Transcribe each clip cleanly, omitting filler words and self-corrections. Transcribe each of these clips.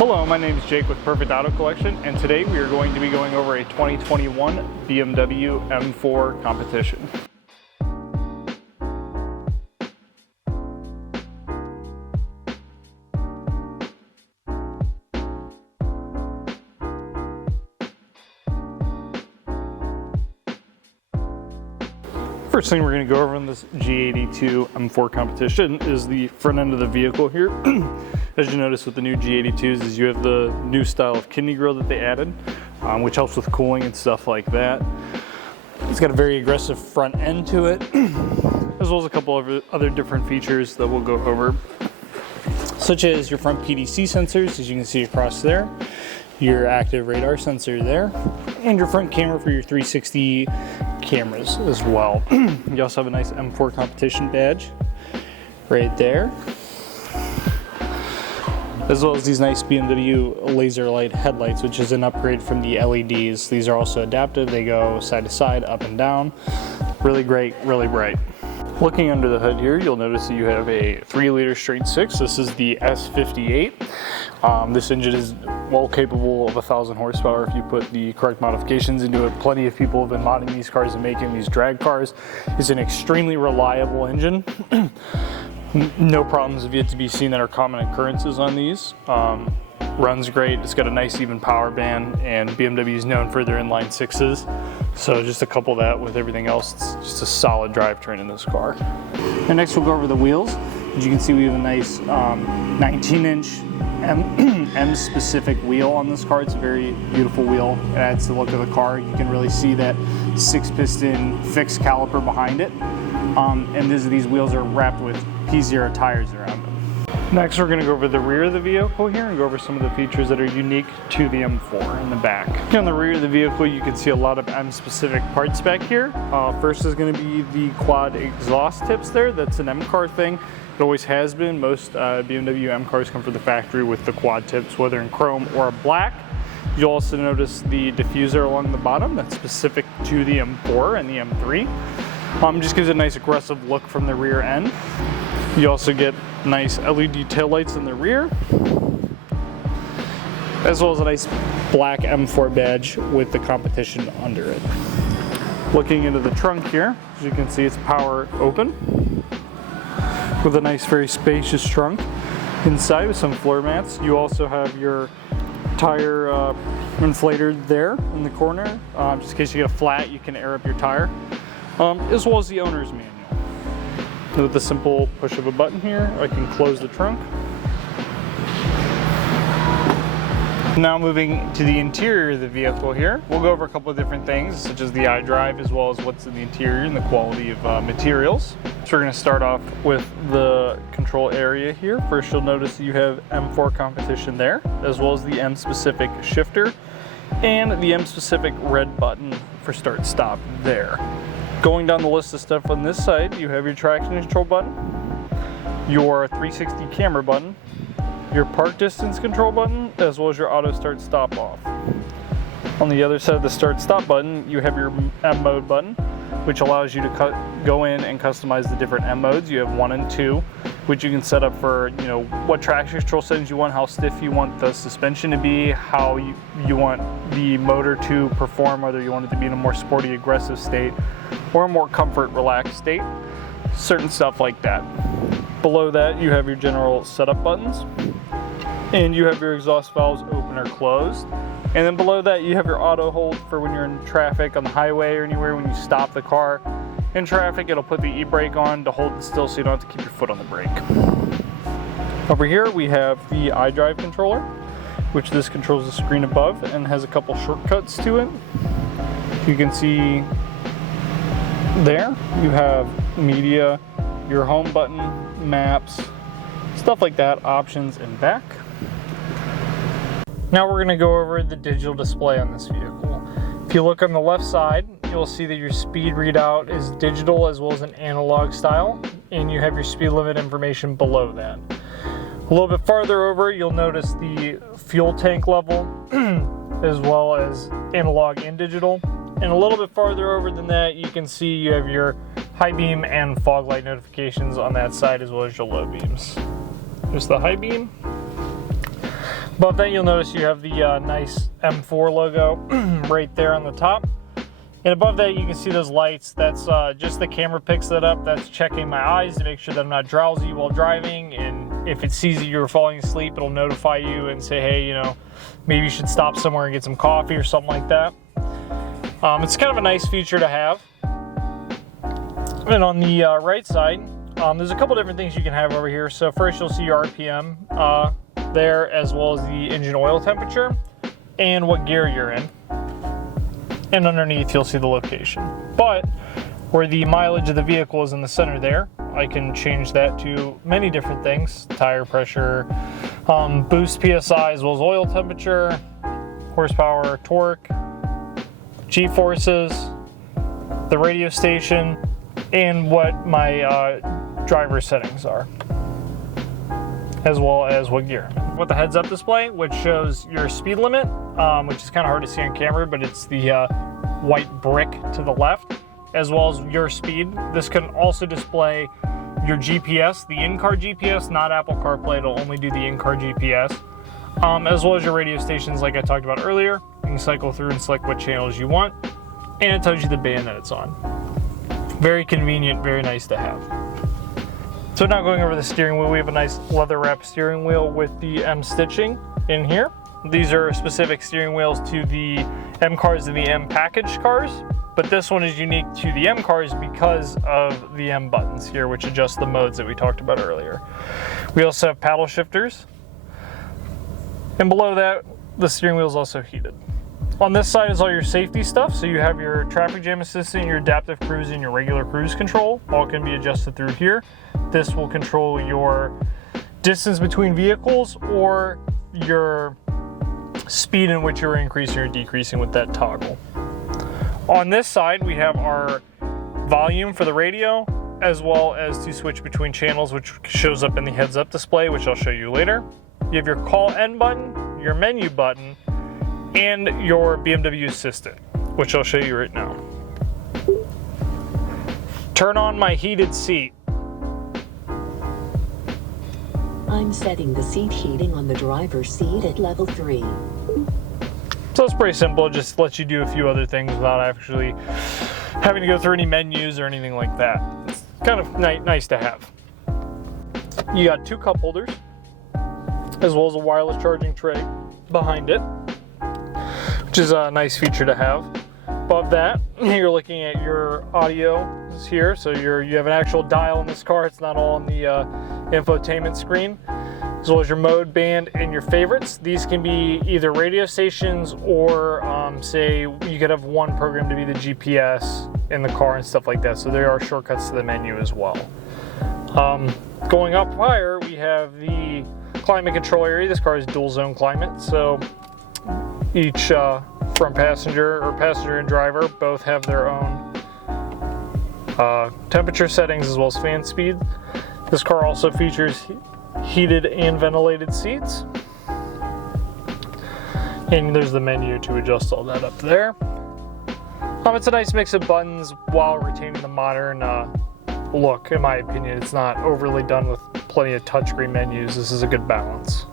Hello, my name is Jake with Perfect Auto Collection, and today we are going to be going over a 2021 BMW M4 Competition. First thing we're going to go over on this G82 M4 Competition is the front end of the vehicle here. As you notice with the new G82s is you have the new style of kidney grille that they added, which helps with cooling and stuff like that. It's got a very aggressive front end to it, as well as a couple of other different features that we'll go over, such as your front PDC sensors, as you can see across there, your active radar sensor there, and your front camera for your 360 cameras as well. You also have a nice M4 Competition badge right there, as well as these nice BMW laser light headlights, which is an upgrade from the LEDs. These are also adaptive. They go side to side, up and down. Really great, really bright. Looking under the hood here, you'll notice that you have a 3-liter straight 6. This is the S58. This engine is well capable of 1,000 horsepower if you put the correct modifications into it. Plenty of people have been modding these cars and making these drag cars. It's an extremely reliable engine. No problems have yet to be seen that are common occurrences on these. Runs great. It's got a nice even power band, and BMW is known for their inline 6s. So just a couple of that with everything else, it's just a solid drivetrain in this car. And next we'll go over the wheels. As you can see, we have a nice 19-inch M-specific wheel on this car. It's a very beautiful wheel. It adds to the look of the car. You can really see that 6-piston fixed caliper behind it. And these wheels are wrapped with P0 tires around them. Next, we're going to go over the rear of the vehicle here and go over some of the features that are unique to the M4 in the back. On the rear of the vehicle, you can see a lot of M-specific parts back here. First is going to be the quad exhaust tips there. That's an M car thing. It always has been. Most BMW M cars come from the factory with the quad tips, whether in chrome or black. You'll also notice the diffuser along the bottom. That's specific to the M4 and the M3. Just gives it a nice aggressive look from the rear end. You also get nice LED taillights in the rear, as well as a nice black M4 badge with the competition under it. Looking into the trunk here, as you can see, it's power open with a nice, very spacious trunk inside with some floor mats. You also have your tire inflator there in the corner, just in case you get a flat, you can air up your tire, as well as the owner's manual. With the simple push of a button here, I can close the trunk. Now moving to the interior of the vehicle here, we'll go over a couple of different things, such as the iDrive, as well as what's in the interior and the quality of materials. So we're going to start off with the control area here. First, you'll notice that you have M4 Competition there, as well as the M-specific shifter and the M-specific red button for start-stop there. Going down the list of stuff on this side, you have your traction control button, your 360 camera button, your park distance control button, as well as your auto start stop off. On the other side of the start stop button, you have your M mode button, which allows you to go in and customize the different M modes. You have 1 and 2, which you can set up for, what traction control settings you want, how stiff you want the suspension to be, how you want the motor to perform, whether you want it to be in a more sporty, aggressive state or a more comfort, relaxed state, certain stuff like that. Below that, you have your general setup buttons, and you have your exhaust valves open or closed. And then below that, you have your auto hold for when you're in traffic on the highway or anywhere. When you stop the car in traffic, it'll put the e-brake on to hold it still so you don't have to keep your foot on the brake. Over here, we have the iDrive controller, which this controls the screen above and has a couple shortcuts to it. You can see there, you have media, your home button, maps, stuff like that, options in back. Now we're going to go over the digital display on this vehicle. If you look on the left side, you'll see that your speed readout is digital as well as an analog style, and you have your speed limit information below that. A little bit farther over, you'll notice the fuel tank level, as well as analog and digital. And a little bit farther over than that, you can see you have your high beam and fog light notifications on that side, as well as your low beams. There's the high beam. Above that, you'll notice you have the nice M4 logo right there on the top. And above that, you can see those lights. That's just the camera picks that up. That's checking my eyes to make sure that I'm not drowsy while driving. And if it sees that you're falling asleep, it'll notify you and say, hey, you know, maybe you should stop somewhere and get some coffee or something like that. It's kind of a nice feature to have. And on the right side, there's a couple different things you can have over here. So first, you'll see your RPM there, as well as the engine oil temperature and what gear you're in. And underneath, you'll see the location. But where the mileage of the vehicle is in the center there, I can change that to many different things: tire pressure, boost PSI, as well as oil temperature, horsepower, torque, G-forces, the radio station, and what my driver settings are, as well as what gear. With the heads-up display, which shows your speed limit, which is kind of hard to see on camera, but it's the white brick to the left, as well as your speed. This can also display your GPS, the in-car GPS, not Apple CarPlay. It'll only do the in-car GPS, as well as your radio stations like I talked about earlier. You can cycle through and select what channels you want, and it tells you the band that it's on. Very convenient, very nice to have. So now going over the steering wheel, we have a nice leather wrap steering wheel with the M stitching in here. These are specific steering wheels to the M cars and the M package cars, but this one is unique to the M cars because of the M buttons here, which adjust the modes that we talked about earlier. We also have paddle shifters, and below that, the steering wheel is also heated. On this side is all your safety stuff. So you have your traffic jam assistant, your adaptive cruise, and your regular cruise control. All can be adjusted through here. This will control your distance between vehicles or your speed in which you're increasing or decreasing with that toggle. On this side, we have our volume for the radio, as well as to switch between channels, which shows up in the heads-up display, which I'll show you later. You have your call end button, your menu button, and your BMW Assistant, which I'll show you right now. Turn on my heated seat. I'm setting the seat heating on the driver's seat at level 3. So it's pretty simple. It just lets you do a few other things without actually having to go through any menus or anything like that. It's kind of nice to have. You got 2 cup holders, as well as a wireless charging tray behind it, which is a nice feature to have. Above that, you're looking at your audio here. So you have an actual dial in this car. It's not all on the infotainment screen, as well as your mode band and your favorites. These can be either radio stations or say you could have one program to be the GPS in the car and stuff like that. So there are shortcuts to the menu as well. Going up higher, we have the climate control area. This car is dual zone climate, so each front passenger or passenger and driver both have their own temperature settings as well as fan speed. This car also features heated and ventilated seats. And there's the menu to adjust all that up there. It's a nice mix of buttons while retaining the modern look. In my opinion, it's not overly done with plenty of touchscreen menus. This is a good balance.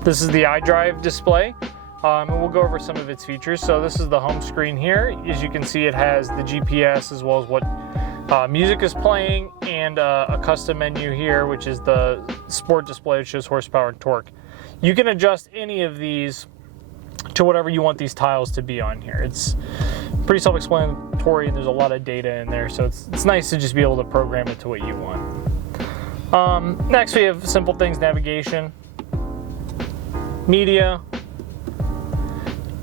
This is the iDrive display. And we'll go over some of its features. So this is the home screen here. As you can see, it has the GPS as well as what music is playing, and a custom menu here, which is the sport display, which shows horsepower and torque. You can adjust any of these to whatever you want these tiles to be on here. It's pretty self-explanatory, and there's a lot of data in there, so it's nice to just be able to program it to what you want. Next, we have simple things: navigation, media,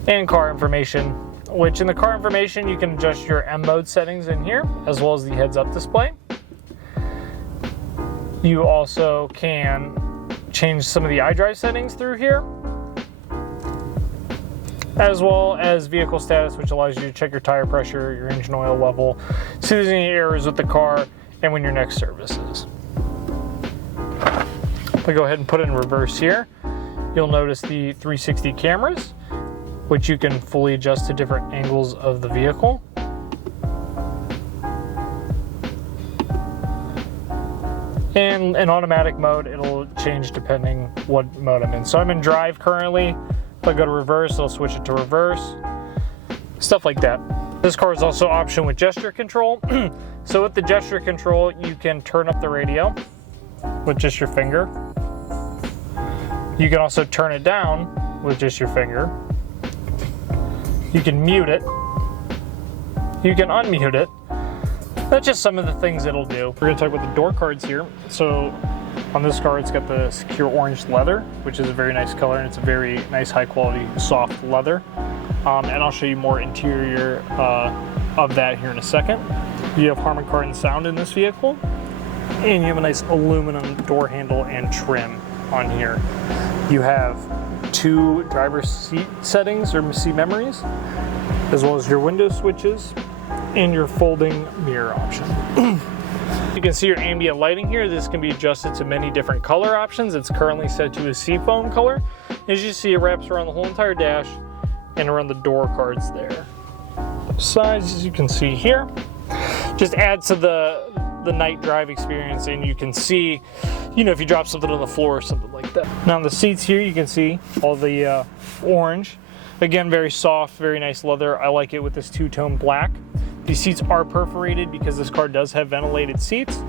and car information, which in the car information you can adjust your M mode settings in here, as well as the heads-up display. You also can change some of the iDrive settings through here, as well as vehicle status, which allows you to check your tire pressure, your engine oil level, see if there's any errors with the car, and when your next service is. If we go ahead and put it in reverse here, you'll notice the 360 cameras, which you can fully adjust to different angles of the vehicle. And in automatic mode, it'll change depending what mode I'm in. So I'm in drive currently. If I go to reverse, I'll switch it to reverse. Stuff like that. This car is also option with gesture control. So with the gesture control, you can turn up the radio with just your finger. You can also turn it down with just your finger. You can mute it. You can unmute it. That's just some of the things it'll do. We're gonna talk about the door cards here. So on this car, it's got the secure orange leather, which is a very nice color, and it's a very nice high quality soft leather. And I'll show you more interior of that here in a second. You have Harman Kardon sound in this vehicle, and you have a nice aluminum door handle and trim on here. You have 2 driver's seat settings or seat memories, as well as your window switches and your folding mirror option. You can see your ambient lighting here. This can be adjusted to many different color options. It's currently set to a seafoam color. As you see, it wraps around the whole entire dash and around the door cards there. Size, as you can see here, just adds to the night drive experience, and you can see, you know, if you drop something on the floor or something like that. Now on the seats here, you can see all the orange. Again, very soft, very nice leather. I like it with this two-tone black. These seats are perforated because this car does have ventilated seats.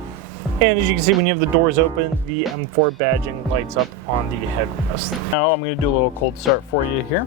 And as you can see, when you have the doors open, the M4 badging lights up on the headrest. Now I'm going to do a little cold start for you here.